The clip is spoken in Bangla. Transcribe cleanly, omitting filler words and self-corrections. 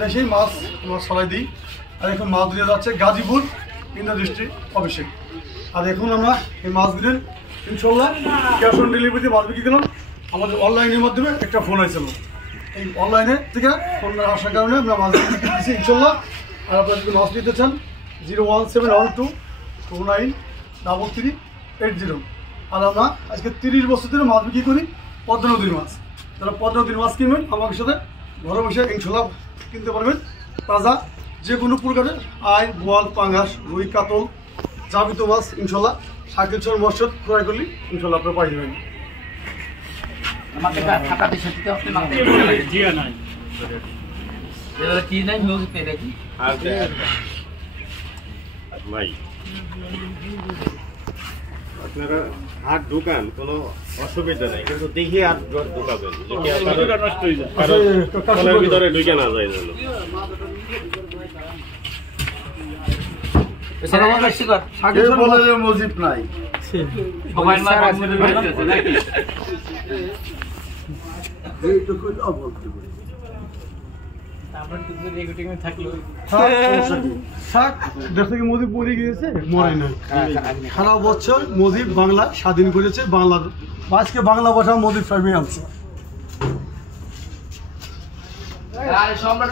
দেশেই মাছ আমরা সবাই দিই। আর এখন মাছ দিয়ে যাচ্ছে গাজীপুর ইন্দ্রদৃষ্টি অফিসে। আর এখন আমরা এই মাছগুলো ইনশাল্লাহ ক্যাশ অন ডেলিভারিতে মাছ বিক্রি করলাম। আমাদের অনলাইনের মাধ্যমে একটা ফোন হয়েছিল, এই অনলাইনে থেকে ফোন আসার কারণে আমরা মাছ বিক্রি করতেছি ইনশাল্লাহ। আর আপনারা যদি মাছ নিতে চান 01712293380। আর আমরা আজকে 30 বছর ধরে মাছ বিক্রি করি পদ্মা নদীর মাছ। যারা পদ্মা নদীর মাছ কিনবেন আমার সাথে ঘরে বসে ইনশাল্লাহ কিনতে পারবেন। তাজা যে কোনো প্রকারের আয়, বোয়াল, পাঙ্গাস, রুই, কাতল, যাবিত মাছ ইনশাল্লাহ সাইকেল চর মসজিদ ক্রয় করলে ইনশাল্লাহ আপনারা পাই যাবেন। আপনারা হাট দোকান কোনো অসুবিধা নেই, কিন্তু দেখি আর ঢুকাবেন ভিতরে ঢুকে না যায় যেন। মসজিদ নাই মজিব পড়ে গিয়েছে, মরে না। সারা বছর মজিব বাংলা স্বাধীন করেছে। বাংলা আজকে বাংলা ভাষা মজিব সাহেব আনছে। সম্রাট